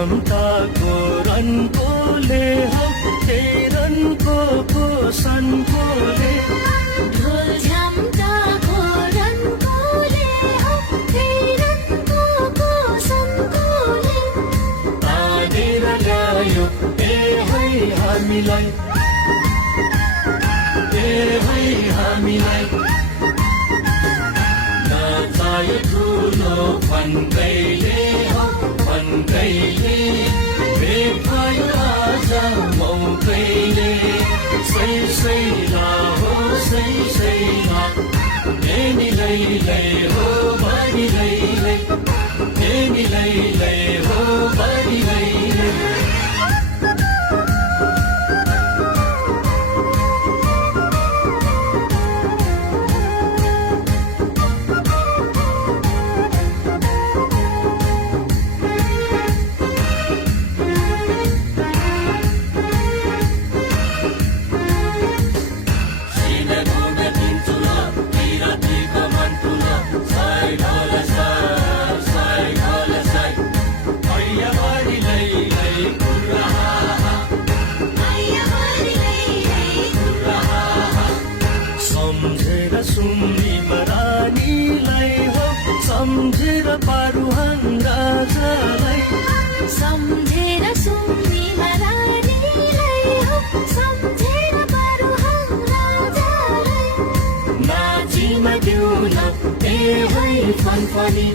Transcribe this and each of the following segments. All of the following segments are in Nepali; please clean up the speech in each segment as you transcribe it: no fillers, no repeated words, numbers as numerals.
झ्याम्टाको रन्कोले हो त्यही रनको पोषणकोले ढोल झ्याम्टाको रन्कोले हो त्यही रनको पोषणकोले तानेर ल्यायो ए है हामीलाई नचायो ठुलो फन्कैले हो फन्कैले भेट भयो आज मौकैले सैला हो सैला एनी लै हो बनी लै एनी लै हो बनी लै सम्झेर पारुहाङ राजालाई सम्झेर सुन्नीमा रानीलाई हो सम्झेर पारुहाङ राजालाई नाचिमा दिउन ए है फनफनी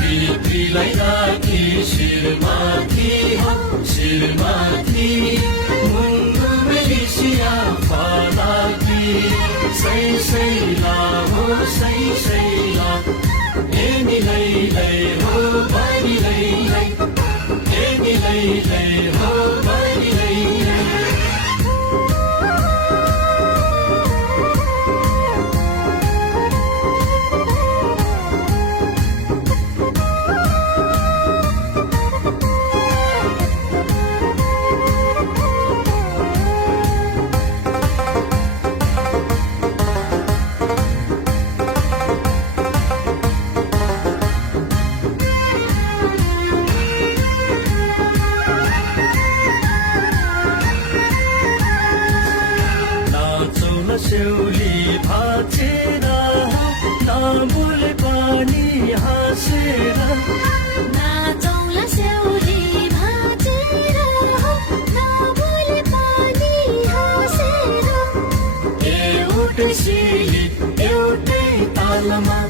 पितृलाई राखी शिरमाथि हो शिरमाथि मुन्डु मेलिसिया फालाकी सैला हो सैला एनी लै हो बनी लै एनी लै हो बनी लै सेउली भाचेर नबोले पानी हाँसेर नाचौला सेउली भाचेर नबोले पानी हाँसेर एउटै सिली एउटै तालमा